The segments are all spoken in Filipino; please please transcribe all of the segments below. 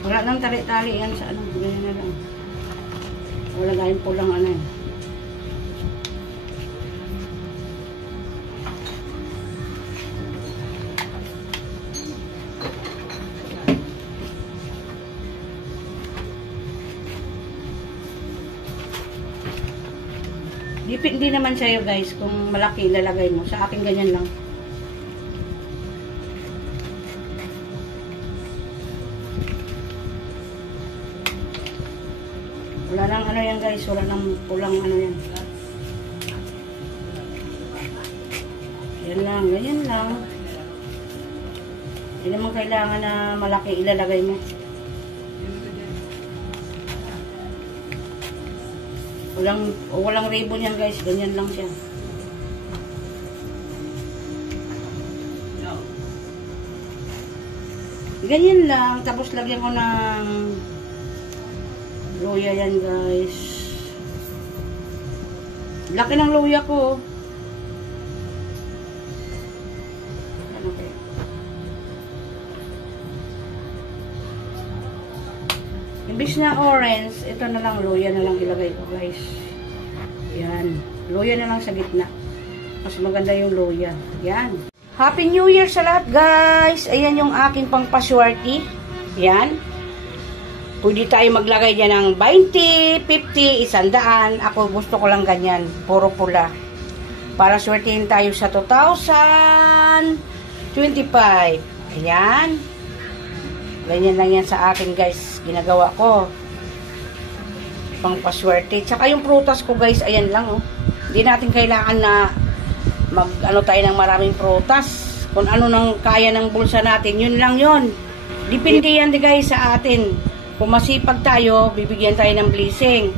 Wala nang tali-tali yan sa ano. Ganyan na lang. Wala gayong pulang ano yan. Hindi naman sa'yo guys kung malaki ilalagay mo. Sa akin ganyan lang. Wala nang ano yan guys. Wala nang pulang ano yan. Yan lang. Ganyan lang. Hindi naman kailangan na malaki ilalagay mo. Walang ribbon yan guys. Ganyan lang siya. Ganyan lang. Tapos lagyan ko ng luya yan guys. Laki ng luya ko. Ano kaya? Imbis na orange, ito na lang, luya na lang ilagay ko guys. Yan. Luya na lang sa gitna. Mas maganda yung luya. Yan. Happy New Year sa lahat guys. Ayan yung aking pangpaswerte. Yan. Pwede tayo maglagay dyan ng 20, 50, 100. Ako gusto ko lang ganyan. Puro pula. Para swertihin tayo sa 2025. Ayan. Ganyan lang yan sa akin guys. Ginagawa ko. Pangpaswerte. Tsaka yung prutas ko guys. Ayan lang oh. Hindi natin kailangan na mag-ano tayo ng maraming prutas. Kung ano nang kaya ng bulsa natin. Yun lang yun. Depende yan guys sa atin. Kung masipag tayo, bibigyan tayo ng blessing.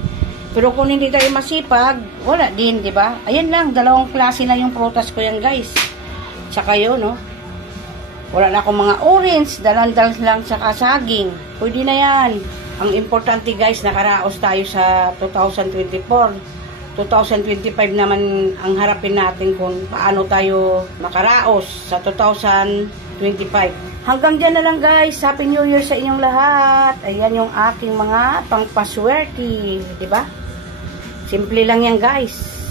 Pero kung hindi tayo masipag, wala din, di ba? Ayan lang, dalawang klase na yung prutas ko yan, guys. Tsaka yun, no? Wala na akong mga orange, dalandal lang sa saging. Pwede na yan. Ang importante, guys, nakaraos tayo sa 2024. 2025 naman ang harapin natin kung paano tayo makaraos sa 2025. Hanggang dyan na lang, guys. Happy New Year sa inyong lahat. Ayan yung aking mga pangpaswerte, di ba? Simple lang yan, guys.